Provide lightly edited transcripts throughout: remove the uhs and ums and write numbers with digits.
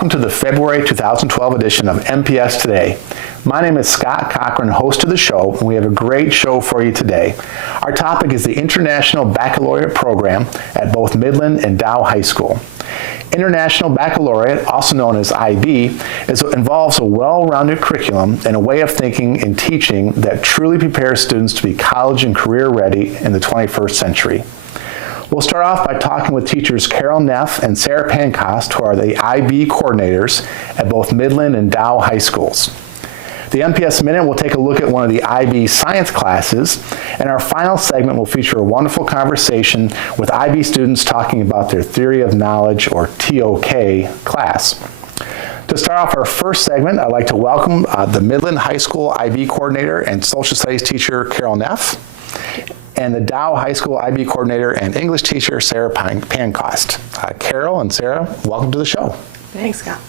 welcome to the February 2012 edition of MPS Today. My name is Scott Cochran, host of the show, and we have a great show for you today. Our topic is the International Baccalaureate program at both Midland and Dow High School. International Baccalaureate, also known as IB, involves a well-rounded curriculum and a way of thinking and teaching that truly prepares students to be college and career ready in the 21st century. We'll start off by talking with teachers Carol Neff and Sarah Pancost, who are the IB coordinators at both Midland and Dow High Schools. The MPS Minute will take a look at one of the IB science classes, and our final segment will feature a wonderful conversation with IB students talking about their Theory of Knowledge, or TOK, class. To start off our first segment, I'd like to welcome the Midland High School IB coordinator and social studies teacher Carol Neff, and the Dow High School IB coordinator and English teacher Sarah Pancost. Carol and Sarah, welcome to the show. Thanks, Scott.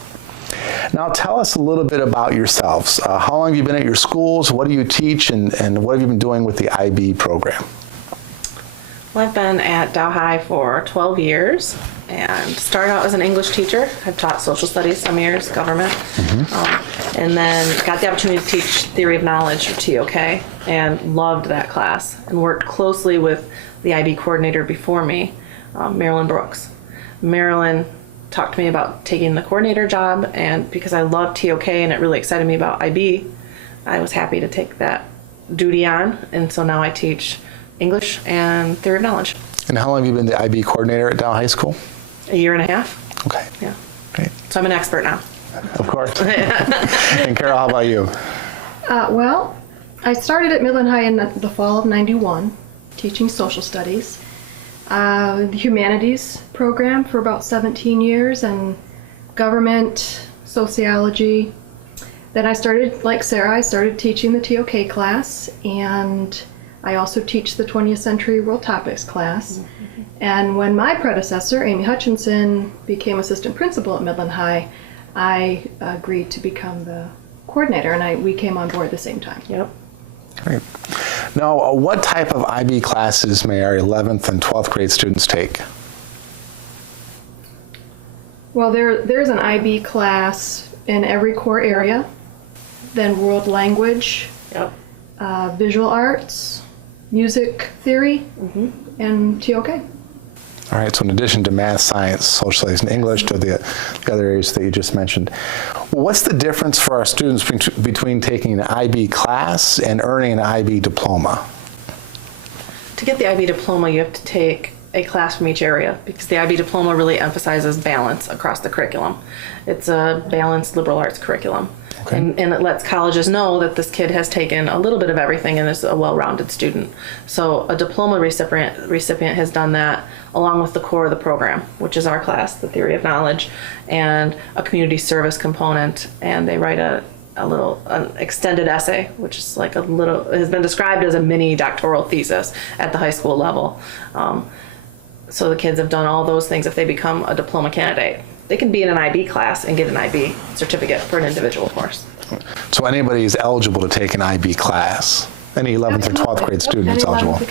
Now tell us a little bit about yourselves. How long have you been at your schools? What do you teach, and what have you been doing with the IB program? Well, I've been at Dow High for 12 years and started out as an English teacher. I've taught social studies some years, government, and then got the opportunity to teach Theory of Knowledge, or TOK, and loved that class and worked closely with the IB coordinator before me, Marilyn Brooks. Marilyn talked to me about taking the coordinator job, and because I loved TOK and it really excited me about IB, I was happy to take that duty on, and so now I teach English and Theory of Knowledge. And how long have you been the IB coordinator at Dow High School? A year and a half. Okay. Yeah. Great. So I'm an expert now. Of course. And Carol, how about you? Well, I started at Midland High in the fall of '91, teaching social studies, the humanities program for about 17 years, and government, sociology. Then I started, like Sarah, I started teaching the TOK class, and I also teach the 20th Century World Topics class. And when my predecessor, Amy Hutchinson, became assistant principal at Midland High, I agreed to become the coordinator, and we came on board at the same time. Yep. Great. Now, what type of IB classes may our 11th and 12th grade students take? Well, there's an IB class in every core area, then world language, Yep. Visual arts, music theory, and TOK. All right, so in addition to math, science, social studies, and English, to the other areas that you just mentioned, what's the difference for our students between taking an IB class and earning an IB diploma? To get the IB diploma, you have to take a class from each area, because the IB diploma really emphasizes balance across the curriculum. It's a balanced liberal arts curriculum. Okay. And it lets colleges know that this kid has taken a little bit of everything and is a well-rounded student. So a diploma recipient has done that along with the core of the program, which is our class, the Theory of Knowledge, and a community service component. And they write an extended essay, which is like has been described as a mini doctoral thesis at the high school level. So the kids have done all those things. If they become a diploma candidate, they can be in an IB class and get an IB certificate for an individual course. So anybody is eligible to take an IB class. Any 11th or 12th grade student is eligible. 11th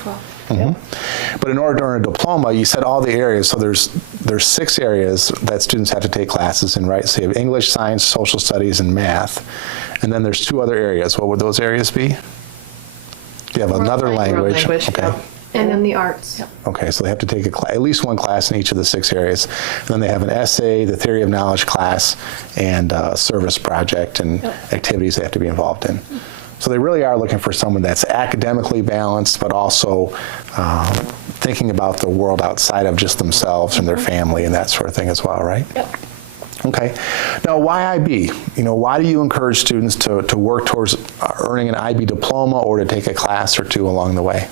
or 12th. But in order to earn a diploma, you said all the areas. So there's 6 areas that students have to take classes in, right? So you have English, science, social studies, and math. And then there's 2 other areas. What would those areas be? You have another language. Okay. Yep. And then the arts. Yep. Okay, so they have to take at least one class in each of the 6 areas. And then they have an essay, the Theory of Knowledge class, and a service project and activities they have to be involved in. So they really are looking for someone that's academically balanced, but also thinking about the world outside of just themselves and their family and that sort of thing as well, right? Yep. Okay. Now, why IB? Why do you encourage students to work towards earning an IB diploma or to take a class or 2 along the way?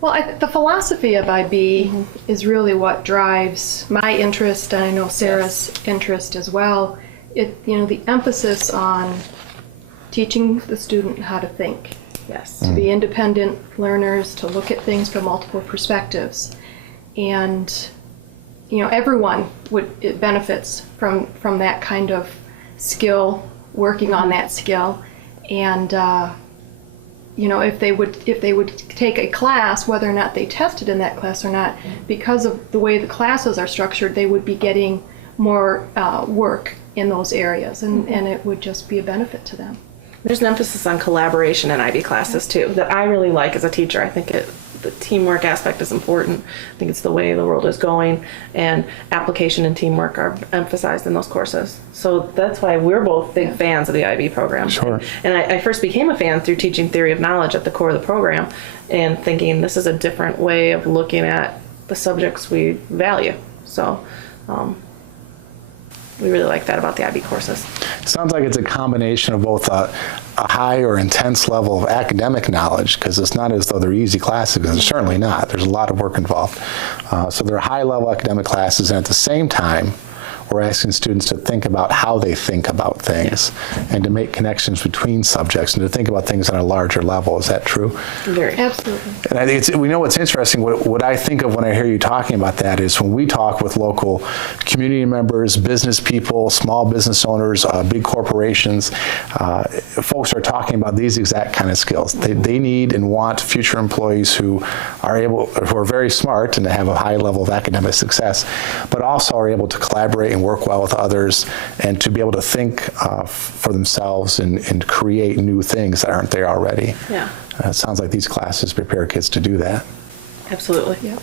Well, the philosophy of IB is really what drives my interest, and I know Sarah's interest as well. The emphasis on teaching the student how to think. Yes. To be independent learners, to look at things from multiple perspectives. And, everyone benefits from that kind of skill, working on that skill. And, if they would take a class, whether or not they tested in that class or not, because of the way the classes are structured, they would be getting more work in those areas, and it would just be a benefit to them. There's an emphasis on collaboration in IB classes too that I really like as a teacher. I think the teamwork aspect is important. I think it's the way the world is going, and application and teamwork are emphasized in those courses. So that's why we're both big fans of the IB program. Sure. And I first became a fan through teaching theory of knowledge at the core of the program and thinking this is a different way of looking at the subjects we value. So we really like that about the IB courses. Sounds like it's a combination of both a high or intense level of academic knowledge, because it's not as though they're easy classes, because they're certainly not. There's a lot of work involved. So they're high level academic classes, and at the same time, we're asking students to think about how they think about things and to make connections between subjects and to think about things on a larger level. Is that true? Very. Absolutely. And I think we know what's interesting. What I think of when I hear you talking about that is when we talk with local community members, business people, small business owners, big corporations, folks are talking about these exact kind of skills. They need and want future employees who are very smart and have a high level of academic success, but also are able to collaborate and work well with others and to be able to think for themselves and create new things that aren't there already. Yeah. It sounds like these classes prepare kids to do that. Absolutely. Yep.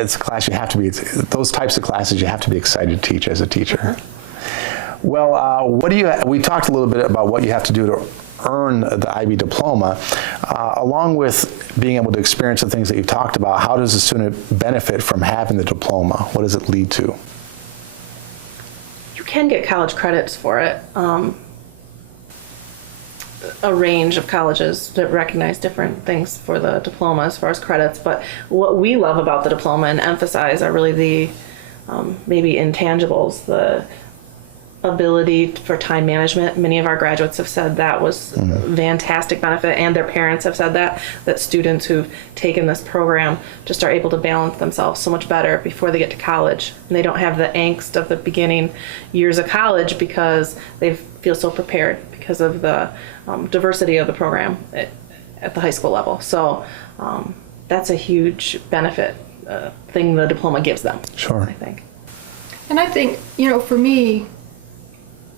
It's a class you have to be, those types of classes you have to be excited to teach as a teacher. Well, we talked a little bit about what you have to do to earn the IB diploma. Along with being able to experience the things that you've talked about, how does a student benefit from having the diploma? What does it lead to? You can get college credits for it. A range of colleges that recognize different things for the diploma as far as credits, but what we love about the diploma and emphasize are really the maybe intangibles, the ability for time management. Many of our graduates have said that was a fantastic benefit, and their parents have said that students who've taken this program just are able to balance themselves so much better before they get to college. And they don't have the angst of the beginning years of college because they feel so prepared because of the diversity of the program at the high school level. So that's a huge benefit thing the diploma gives them. Sure. I think. And I think, for me,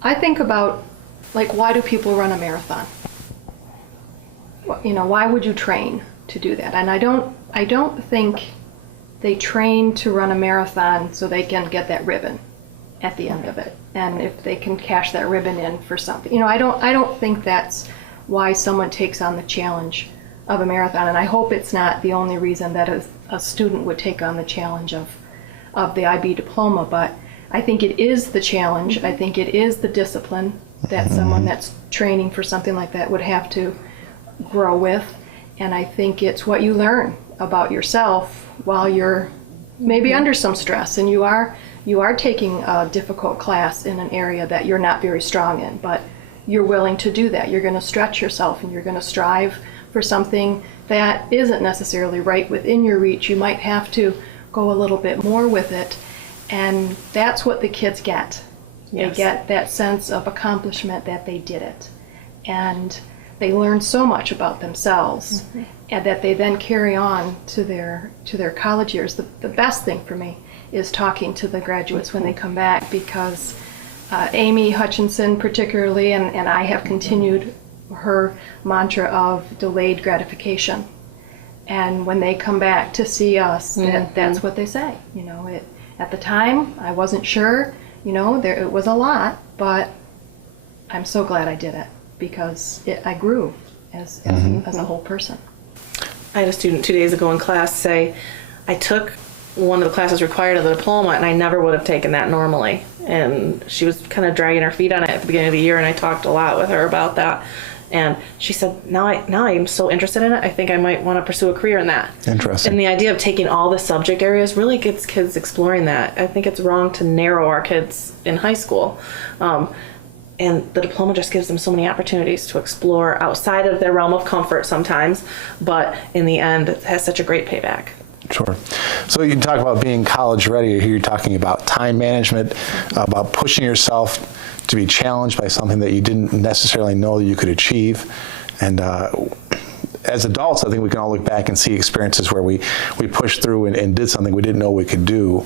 I think about, like, why do people run a marathon? Why would you train to do that? And I don't think they train to run a marathon so they can get that ribbon at the end of it. And if they can cash that ribbon in for something. I don't think that's why someone takes on the challenge of a marathon. And I hope it's not the only reason that a student would take on the challenge of the IB diploma, but I think it is the challenge. I think it is the discipline that someone that's training for something like that would have to grow with. And I think it's what you learn about yourself while you're maybe under some stress and you are taking a difficult class in an area that you're not very strong in, but you're willing to do that. You're going to stretch yourself and you're going to strive for something that isn't necessarily right within your reach. You might have to go a little bit more with it. And that's what the kids get. They get that sense of accomplishment that they did it. And they learn so much about themselves and that they then carry on to their college years. The best thing for me is talking to the graduates when they come back, because Amy Hutchinson particularly, and I have continued her mantra of delayed gratification. And when they come back to see us, that's what they say. At the time, I wasn't sure, it was a lot, but I'm so glad I did it because I grew as a whole person. I had a student 2 days ago in class say, I took one of the classes required of the diploma and I never would have taken that normally. And she was kind of dragging her feet on it at the beginning of the year, and I talked a lot with her about that. And she said, now I'm so interested in it, I think I might want to pursue a career in that. Interesting. And the idea of taking all the subject areas really gets kids exploring that. I think it's wrong to narrow our kids in high school. And the diploma just gives them so many opportunities to explore outside of their realm of comfort sometimes, but in the end, it has such a great payback. Sure. So you talk about being college ready. Here you're talking about time management, about pushing yourself to be challenged by something that you didn't necessarily know that you could achieve. And as adults, I think we can all look back and see experiences where we pushed through and did something we didn't know we could do.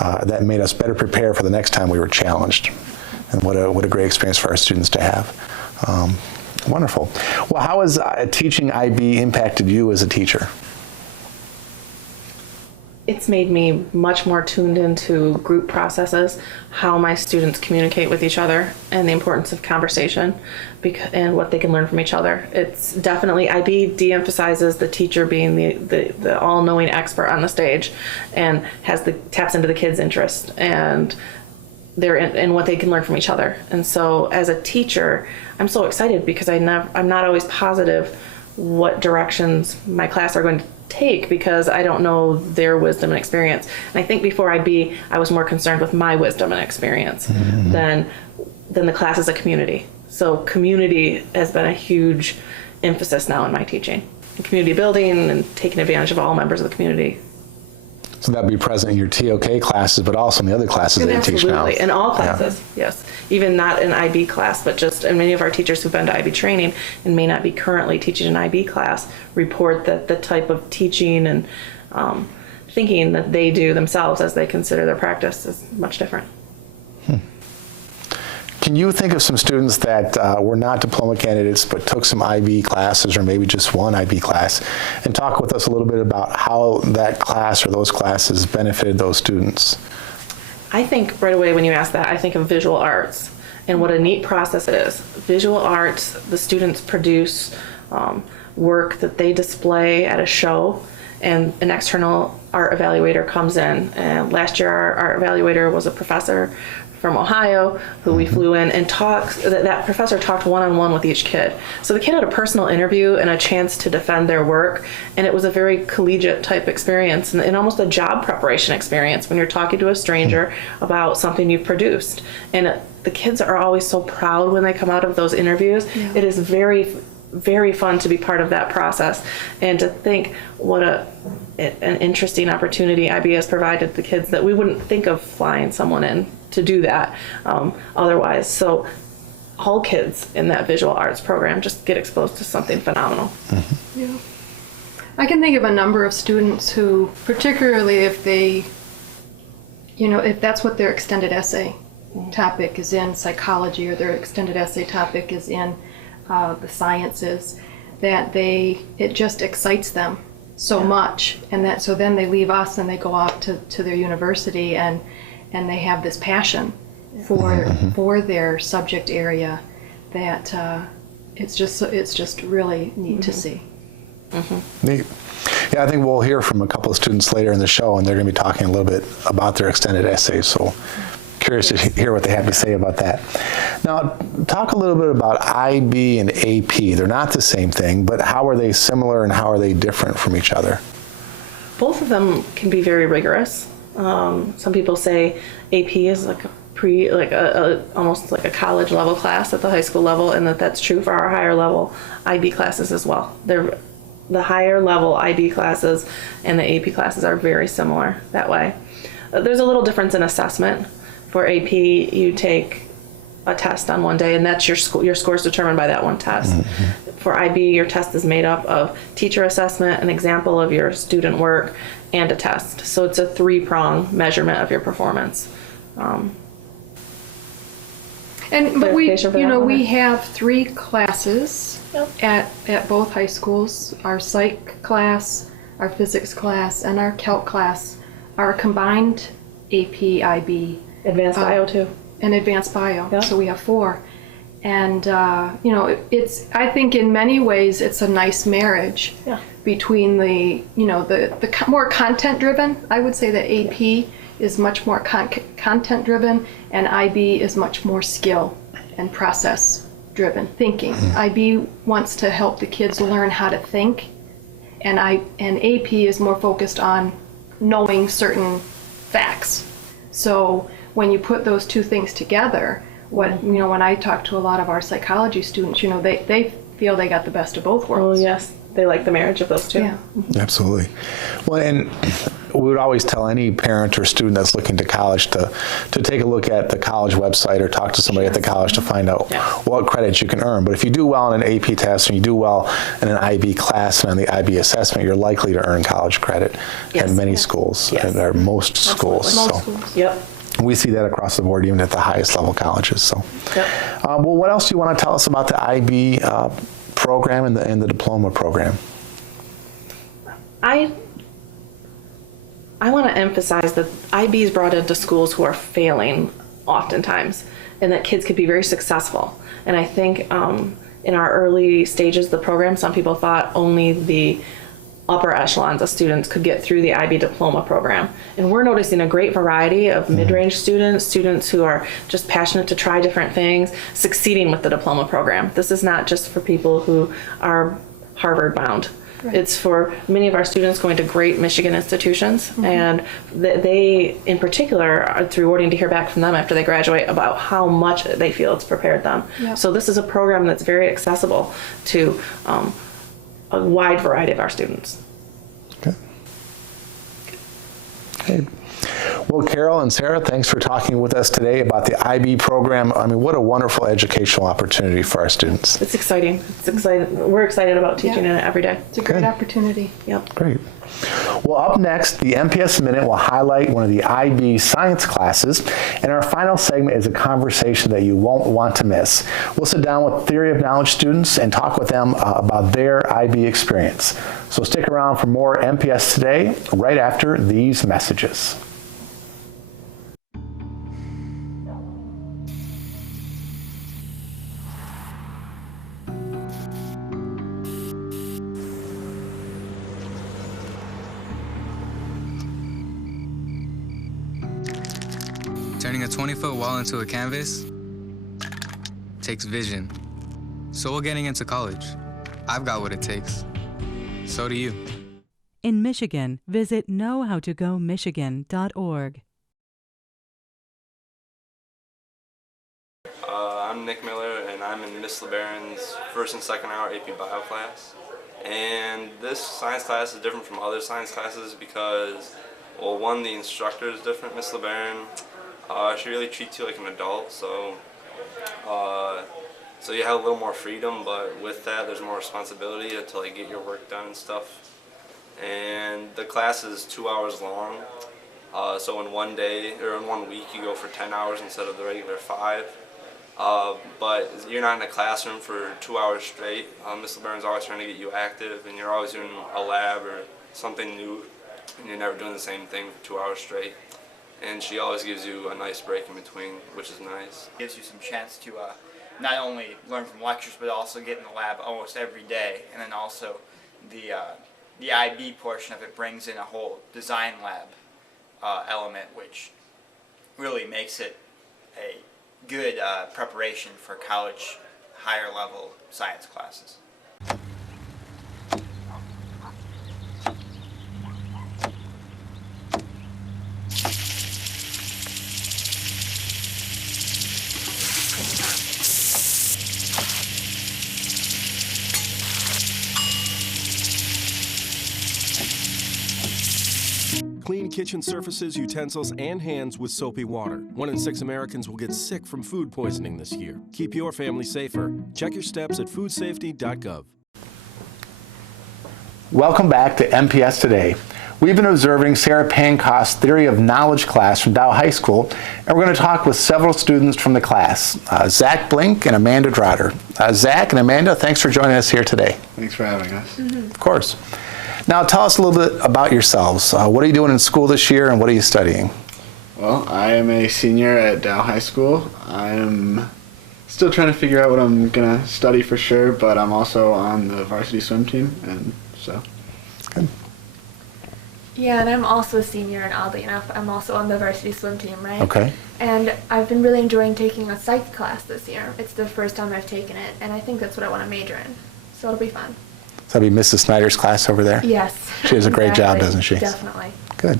that made us better prepare for the next time we were challenged. And what a great experience for our students to have. Wonderful. Well, how has teaching IB impacted you as a teacher? It's made me much more tuned into group processes, how my students communicate with each other, and the importance of conversation and what they can learn from each other. It's definitely, IB de-emphasizes the teacher being the all-knowing expert on the stage, and taps into the kids' interest and and what they can learn from each other. And so as a teacher, I'm so excited because I'm not always positive what directions my class are going to take because I don't know their wisdom and experience. And I think before IB, I was more concerned with my wisdom and experience than the class as a community. So community has been a huge emphasis now in my teaching. And community building and taking advantage of all members of the community. So that'd be present in your TOK classes, but also in the other classes that you teach now. Absolutely, in all classes, yes. Even not an IB class, but just, and many of our teachers who've been to IB training and may not be currently teaching an IB class report that the type of teaching and thinking that they do themselves as they consider their practice is much different. Can you think of some students that were not diploma candidates but took some IB classes or maybe just one IB class and talk with us a little bit about how that class or those classes benefited those students? I think right away when you ask that, I think of visual arts and what a neat process it is. Visual arts, the students produce work that they display at a show, and an external art evaluator comes in. And last year our art evaluator was a professor from Ohio who we flew in and that professor talked one-on-one with each kid. So the kid had a personal interview and a chance to defend their work, and it was a very collegiate type experience and almost a job preparation experience when you're talking to a stranger about something you've produced. And the kids are always so proud when they come out of those interviews. Yeah. It is very, very fun to be part of that process and to think what an interesting opportunity IB has provided the kids that we wouldn't think of flying someone in to do that otherwise. So all kids in that visual arts program just get exposed to something phenomenal. Yeah. I can think of a number of students who, particularly if they, if that's what their extended essay topic is in, psychology, or their extended essay topic is in the sciences, that it just excites them so much, and so then they leave us and they go off to their university and they have this passion for their subject area that it's just really neat to see. Neat. Yeah, I think we'll hear from a couple of students later in the show, and they're going to be talking a little bit about their extended essays. So curious to hear what they have to say about that. Now, talk a little bit about IB and AP. They're not the same thing, but how are they similar and how are they different from each other? Both of them can be very rigorous. Some people say AP is like almost like a college level class at the high school level, and that's true for our higher level IB classes as well. The higher level IB classes and the AP classes are very similar that way. There's a little difference in assessment. For AP, you take a test on one day, and that's your score is determined by that one test. For IB, your test is made up of teacher assessment, an example of your student work, and a test. So it's a 3-prong measurement of your performance. But we have 3 classes at both high schools. Our psych class, our physics class, and our calc class are combined AP, IB. Advanced bio too. And advanced bio. Yeah. So we have 4. And I think in many ways it's a nice marriage between the more content driven. I would say that AP is much more content driven, and IB is much more skill and process driven thinking. IB wants to help the kids learn how to think, and AP is more focused on knowing certain facts. So when you put those two things together, when I talk to a lot of our psychology students, they feel they got the best of both worlds. Oh yes, they like the marriage of those two. Yeah. Absolutely. Well, and we would always tell any parent or student that's looking to college to take a look at the college website or talk to somebody at the college to find out what credits you can earn. But if you do well in an AP test and you do well in an IB class and on the IB assessment, you're likely to earn college credit at many schools, or most schools. Most schools. Yep. We see that across the board, even at the highest level colleges. So, well, what else do you want to tell us about the IB program and the diploma program? I want to emphasize that IB is brought into schools who are failing oftentimes, and that kids could be very successful. And I think in our early stages of the program, some people thought only the upper echelons of students could get through the IB diploma program. And we're noticing a great variety of mid-range students who are just passionate to try different things, succeeding with the diploma program. This is not just for people who are Harvard bound. Right. It's for many of our students going to great Michigan institutions, and they, in particular, it's rewarding to hear back from them after they graduate about how much they feel it's prepared them. Yep. So this is a program that's very accessible to a wide variety of our students. Okay. Well, Carol and Sarah, thanks for talking with us today about the IB program. I mean, what a wonderful educational opportunity for our students. It's exciting. It's exciting. We're excited about teaching in it every day. It's a great opportunity. Yep. Great. Well, up next, the MPS Minute will highlight one of the IB science classes, and our final segment is a conversation that you won't want to miss. We'll sit down with theory of knowledge students and talk with them about their IB experience. So stick around for more MPS Today right after these messages. Turning a 20-foot wall into a canvas takes vision. So will getting into college. I've got what it takes. So do you. In Michigan, visit knowhowtogomichigan.org. I'm Nick Miller, and I'm in Miss LeBaron's first and second hour AP Bio class. And this science class is different from other science classes because, well, one, the instructor is different. Miss LeBaron, she really treats you like an adult, so you have a little more freedom, but with that there's more responsibility to like get your work done and stuff. And the class is 2 hours long, so in one day or in 1 week you go for 10 hours instead of the regular 5. But you're not in a classroom for 2 hours straight. Miss LeBaron's always trying to get you active, and you're always doing a lab or something new, and you're never doing the same thing for 2 hours straight. And she always gives you a nice break in between, which is nice. Gives you some chance to not only learn from lectures, but also get in the lab almost every day. And then also the IB portion of it brings in a whole design lab element, which really makes it a good preparation for college higher level science classes. Clean kitchen surfaces, utensils, and hands with soapy water. 1 in 6 Americans will get sick from food poisoning this year. Keep your family safer. Check your steps at foodsafety.gov. Welcome back to MPS Today. We've been observing Sarah Pancost's Theory of Knowledge class from Dow High School, and we're going to talk with several students from the class, Zach Blink and Amanda Drotter. Zach and Amanda, thanks for joining us here today. Thanks for having us. Of course. Now tell us a little bit about yourselves. What are you doing in school this year, and what are you studying? Well, I am a senior at Dow High School. I'm still trying to figure out what I'm going to study for sure, but I'm also on the varsity swim team, and so. Good. Yeah, and I'm also a senior, and oddly enough, I'm also on the varsity swim team, right? Okay. And I've been really enjoying taking a psych class this year. It's the first time I've taken it, and I think that's what I want to major in. So it'll be fun. So that'd be Mrs. Snyder's class over there? Yes. She does a great job, doesn't she? Definitely. Good.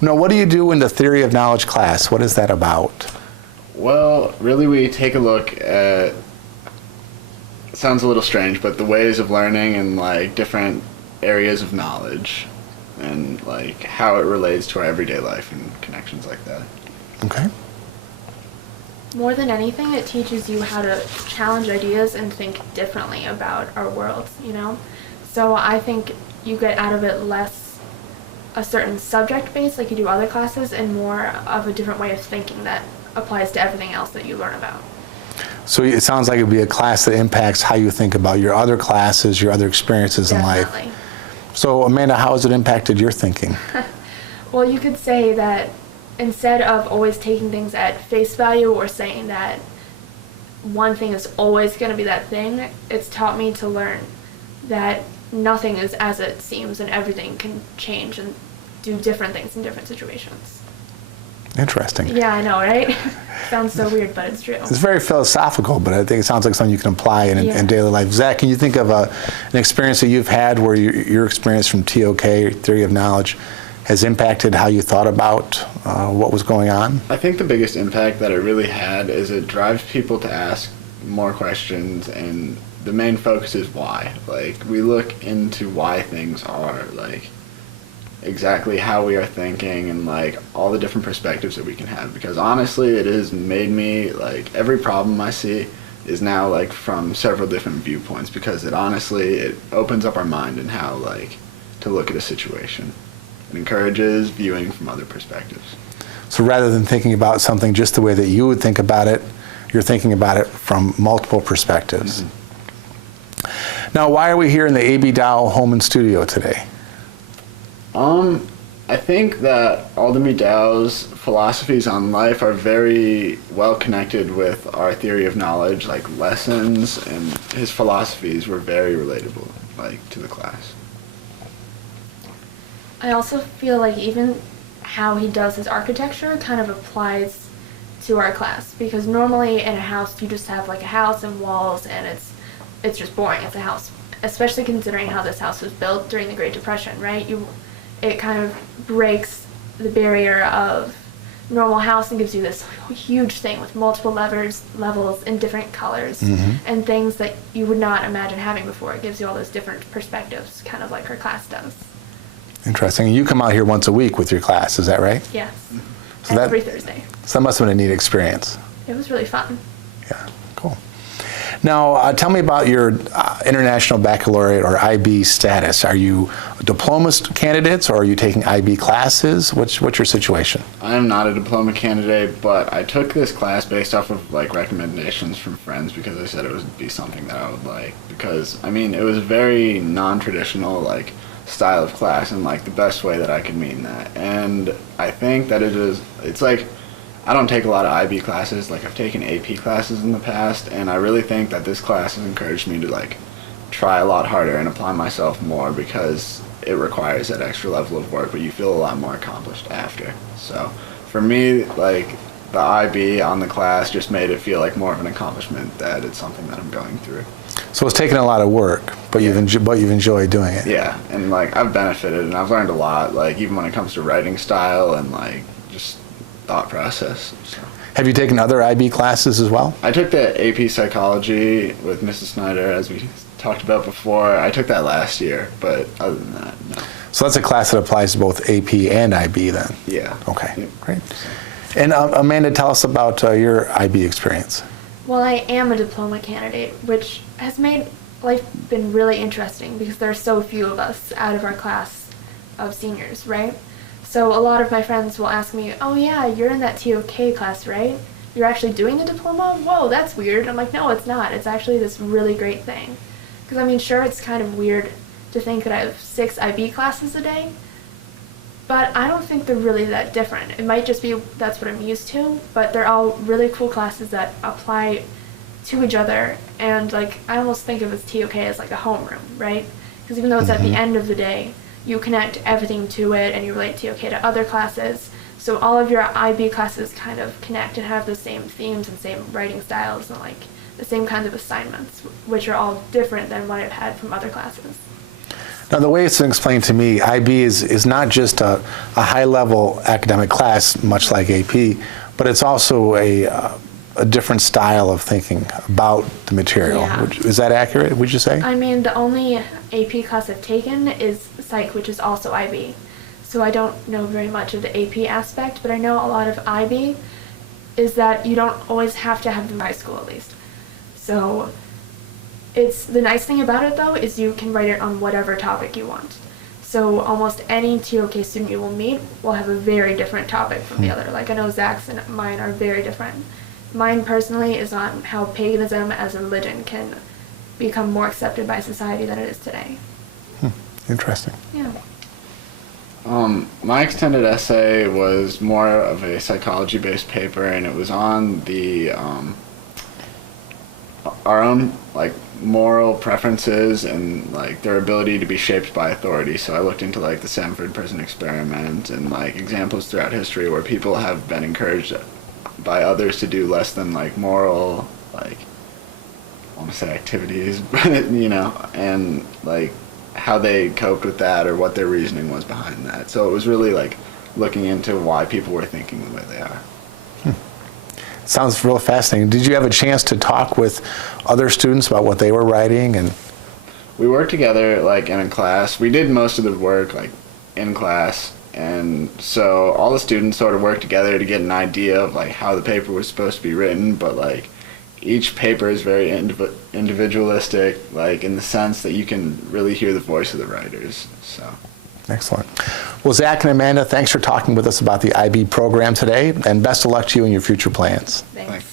Now, what do you do in the Theory of Knowledge class? What is that about? Well, really we take a look at, it sounds a little strange, but the ways of learning and like different areas of knowledge. and like how it relates to our everyday life and connections like that. Okay. More than anything, it teaches you how to challenge ideas and think differently about our world, you know? So I think you get out of it less a certain subject base like you do other classes, and more of a different way of thinking that applies to everything else that you learn about. So it sounds like it would be a class that impacts how you think about your other classes, your other experiences in life. Definitely. So Amanda, how has it impacted your thinking? Well, you could say that instead of always taking things at face value or saying that one thing is always going to be that thing, it's taught me to learn that nothing is as it seems and everything can change and do different things in different situations. Interesting. Yeah, I know, right? Sounds so weird, but it's true. It's very philosophical, but I think it sounds like something you can apply in daily life. Zach, can you think of an experience that you've had where your experience from TOK, theory of knowledge, has impacted how you thought about what was going on? I think the biggest impact that it really had is it drives people to ask more questions, and the main focus is why. Like, we look into why things are, like, exactly how we are thinking and, like, all the different perspectives that we can have. Because honestly, it has made me, like, every problem I see is now, like, from several different viewpoints, because it opens up our mind and how, like, to look at a situation. It encourages viewing from other perspectives. So rather than thinking about something just the way that you would think about it, you're thinking about it from multiple perspectives. Mm-hmm. Now, why are we here in the A.B. Dow home and studio today? I think that Alderman Dow's philosophies on life are very well connected with our theory of knowledge, like lessons, and his philosophies were very relatable, like, to the class. I also feel like even how he does his architecture kind of applies to our class, because normally in a house you just have like a house and walls and it's just boring. It's a house, especially considering how this house was built during the Great Depression, right? It kind of breaks the barrier of normal house and gives you this huge thing with multiple levels in different colors, and things that you would not imagine having before. It gives you all those different perspectives, kind of like our class does. Interesting. And you come out here once a week with your class, is that right? Yes. So every Thursday. So that must have been a neat experience. It was really fun. Yeah, cool. Now, tell me about your International Baccalaureate or IB status. Are you diploma candidates, or are you taking IB classes? What's your situation? I am not a diploma candidate, but I took this class based off of, like, recommendations from friends, because I said it would be something that I would like. Because, I mean, it was a very non-traditional, like, style of class, and, like, the best way that I could mean that. And I think that it's like, I don't take a lot of IB classes. Like, I've taken AP classes in the past, and I really think that this class has encouraged me to, like, try a lot harder and apply myself more, because it requires that extra level of work, but you feel a lot more accomplished after. So for me, like, the IB on the class just made it feel like more of an accomplishment, that it's something that I'm going through. So it's taken a lot of work, but you've enjoyed doing it. Yeah, and, like, I've benefited, and I've learned a lot, like, even when it comes to writing style and, like, just thought process. So. Have you taken other IB classes as well? I took the AP Psychology with Mrs. Snyder, as we talked about before. I took that last year, but other than that, no. So that's a class that applies to both AP and IB then? Yeah. Okay, yeah. Great. And Amanda, tell us about your IB experience. Well, I am a diploma candidate, which has made life been really interesting, because there are so few of us out of our class of seniors, right? So a lot of my friends will ask me, oh yeah, you're in that TOK class, right? You're actually doing the diploma? Whoa, that's weird. I'm like, no, it's not. It's actually this really great thing. Because, I mean, sure, it's kind of weird to think that I have 6 IB classes a day, but I don't think they're really that different. It might just be that's what I'm used to, but they're all really cool classes that apply to each other, and, like, I almost think of TOK as like a homeroom, right? Because even though it's at the end of the day, you connect everything to it, and you relate TOK to other classes, so all of your IB classes kind of connect and have the same themes and same writing styles and, like, the same kinds of assignments, which are all different than what I've had from other classes. Now, the way it's explained to me, IB is not just a high-level academic class, much like AP, but it's also a different style of thinking about the material. Yeah. Is that accurate, would you say? I mean, the only AP class I've taken is Psych, which is also IB. so I don't know very much of the AP aspect, but I know a lot of IB is that you don't always have to have them in high school at least. So it's the nice thing about it though is you can write it on whatever topic you want. So almost any TOK student you will meet will have a very different topic from the other. Like I know Zach's and mine are very different. Mine personally is on how paganism as a religion can become more accepted by society than it is today. Interesting. Yeah. My extended essay was more of a psychology-based paper, and it was on the our own like moral preferences and like their ability to be shaped by authority. So I looked into like the Sanford prison experiment and like examples throughout history where people have been encouraged by others to do less than like moral, like I want to say activities, but you know, and like how they coped with that or what their reasoning was behind that. So it was really like looking into why people were thinking the way they are. Sounds real fascinating. Did you have a chance to talk with other students about what they were writing? And we worked together like in a class. We did most of the work like in class, and so all the students sort of worked together to get an idea of like how the paper was supposed to be written, but like each paper is very individualistic, like in the sense that you can really hear the voice of the writers. So excellent. Well, Zach and Amanda, thanks for talking with us about the IB program today, and best of luck to you in your future plans. Thanks.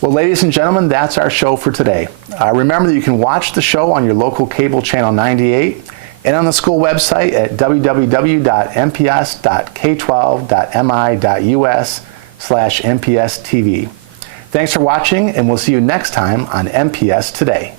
Well, ladies and gentlemen, that's our show for today. Remember that you can watch the show on your local cable channel 98 and on the school website at www.mps.k12.mi.us/MPS-TV. Thanks for watching, and we'll see you next time on MPS Today.